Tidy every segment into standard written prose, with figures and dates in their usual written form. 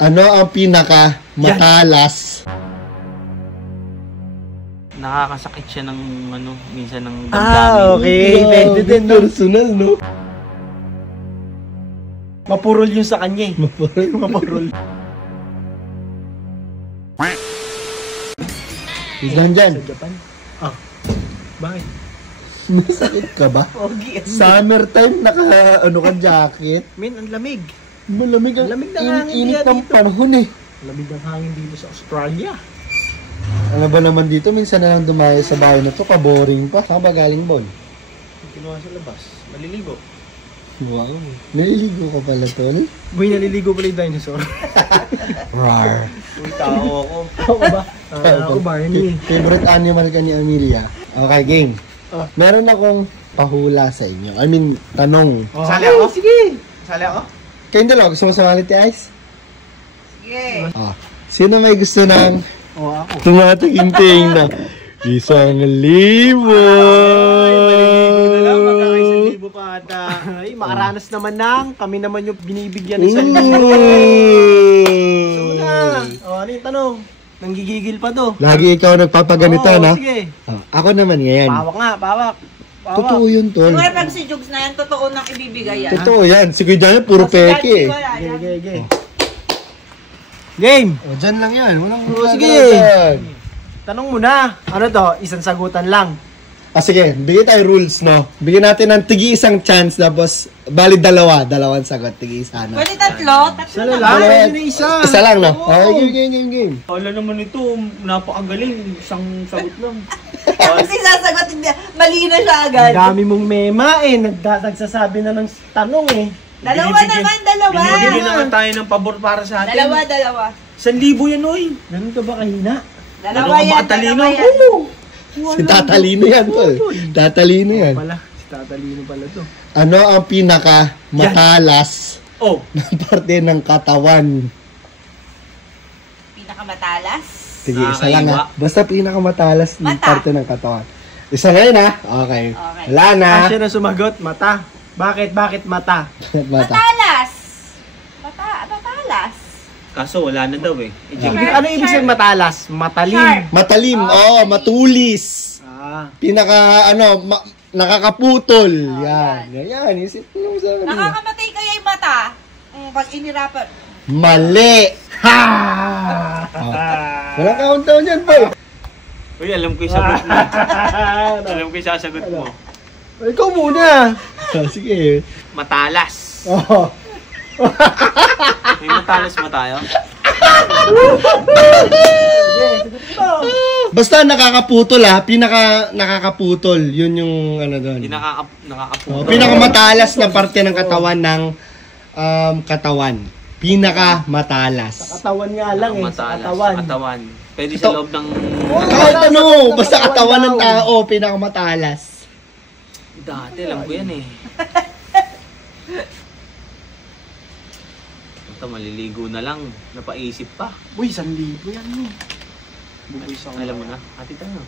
Ano ang pinaka matalas? Nakakasakit siya ng minsan ng damdamin. Okay. Pwede din, no? Personal, no? Mapurol yun sa kanya, eh. Mapurol. Isang dyan. Sa Japan? Ah. Bakit? Masakit ka ba? Okay. Summertime, ka jacket. Min, ang lamig. Malamig ang Lamig na hangin init ng dito. panahon eh. Lamig ng hangin dito sa Australia. Ano ba naman dito? Minsan na lang dumayo sa bahay na to. Ka-boring pa. Saan ba galing, Bon? Kinuha sa labas. Maliligo. Wow. Naliligo ka pala, Tol. Boy, naliligo pala yung dinosaur. Rar. Uy, tao ako. Ako ba? Ako Barney. Favorite animal ka ni Amelia. Okay, game. Oh. Meron akong pahula sa inyo. I mean, tanong. Oh. Sali ako? Sige. Sali ako? Kayong dalawa, gusto mo sumali, Ice? Sige. Oh. Sino may gusto ng Oh, ako. tumataginting na 1,000? Magkaka-1,000 pa ata. Ay, makaranas naman ng kami naman yung binibigyan ng 1,000. Gusto mo na. O, ano yung tanong? Nanggigigil pa to. Lagi ikaw nagpapaganito, Oo, no? sige. Oh, ako naman ngayon. Pawak nga, pawak. Totoo yun, Tol. Kung pag si Jugs na yan, totoo nang ibibigay yan. Totoo yan. Si Kuya Daniel, puro peke eh. Game. Game. O, dyan lang yan. Walang sige. Tanong mo na. Ano to? Isang sagutan lang. Sige. Bigyan tayo rules, no? Bigyan natin ng tigi-isang chance, tapos bali dalawang sagot. Tigi-isa, no? Pwede tatlo? Isa Tatlo na na lang. ba? Pwede na isa. Isa lang, no? Oo. Okay, game. Wala naman ito, napakagaling. Isang sagot lang. Kasi sasagot, mali na siya agad. Ang dami mong mema eh. Nagsasabi na ng tanong eh. Dalawa naman, dalawa. Binibigyan naman tayo ng pabor para sa atin. Dalawa. 1,000 yan, oy. Ganun ka ba kahina? Dalawa yan, makatalino. dalawa yan. Si Tatalino yan, Tol. Tatalino yan. Pala, si Tatalino pala to. Ano ang pinaka matalas Oh, na parte ng katawan? Pinakamatalas. Sige, isa lang Nakakaiwa. ha. Basta pinakamatalas na Mata. parte ng katawan. Isa ngayon ha. Okay. Okay. Wala na. Siya na sumagot, mata. Bakit mata? Mata. Matalas. Matalas. kaso wala na daw eh. Ano ibig sabihin matalas? Matalim. Sharp. Matalim. Oh, matulis. Ah. Pinaka, nakakaputol. Oh, yan. Yan. Isip mo sa kanila. Nakakamatay kaya yung mata. Pag inirapan. Mali. Ha! Walang countdown yan, boy. Uy, alam ko yung sagot mo. Alam ko yung sasagot mo. Ikaw muna. Sige. Matalas. Oh. May matalas ba tayo? Basta nakakaputol ha. Pinaka nakakaputol. Yun yung ano doon. Hindi nakakaputo. Pinakamatalas na parte ng katawan ng katawan. Pinakamatalas. Katawan nga lang eh. Sa katawan. Katawan. Pwede sa loob ng... Kahit ano, basta katawan ng tao, pinakamatalas. Dati, alam ko yan eh. Ito, maliligo na lang. Napaisip pa. Uy, 1,000 yan mo. Bubuis ako. Alam mo na. Ate tayo.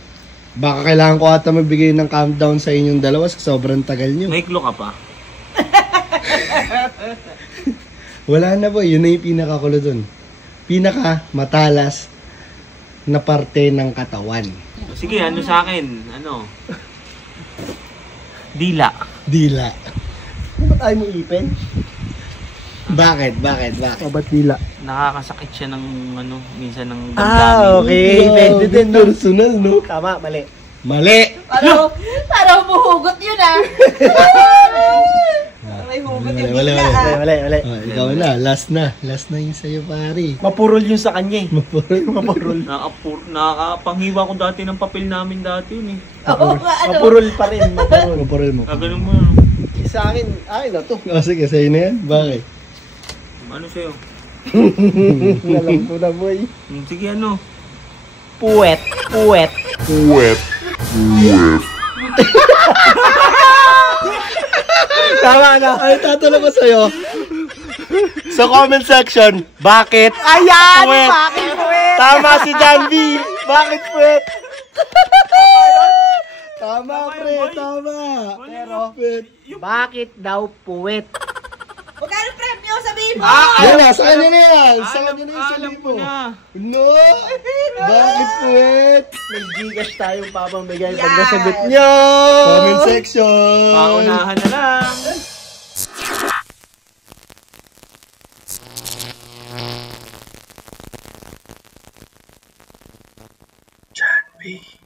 Baka kailangan ko ata magbigay ng countdown sa inyong dalawa sa sobrang tagal nyo. May clue ka pa? Wala na po, yun na yung pinakakulo dun. Pinakamatalas na parte ng katawan. Sige, ano sa akin? Ano? Dila. Dila. Ba't ayaw mo ipin? Bakit? O ba't dila? Nakakasakit siya ng minsan ng damdamin. Okay. Pwede din, no? Personal, no? Tama, mali. Mali! Parang buhugot yun ah. May hugot yung Wala. bigla ah. Mali. Oh, ikaw na, last na. Last na yung sa'yo, pari. Mapurol yun sa kanya eh. Mapurol. Nakapanghiwa ko dati ng papel namin dati yun eh. Oo, ano? Mapurol pa rin. Mapurol. Mapurol mo. Ganun mo. Sa akin, na to. Oh, sige, sa'yo na yan. Bakit? Ano sa'yo? Alam ko na, boy. Sige, ano? Puwet. Tama na. Ay, tatanong ko sa'yo. Sa comment section, bakit? Ayan! Puwet. Bakit puwet? Tama si John B. Bakit puwet? Tama, pre. Tama. Pero, Puwet. bakit daw puwet? Magkano premyo? Sabihin mo! Yan na, sa kanya na yan. Sa kanya na yung alam ko 1,000. na. No! Bakit puwet? May Gcash tayong papamigay Yan. pag nasagot nyo. Comment section. Paunahan na lang. John B.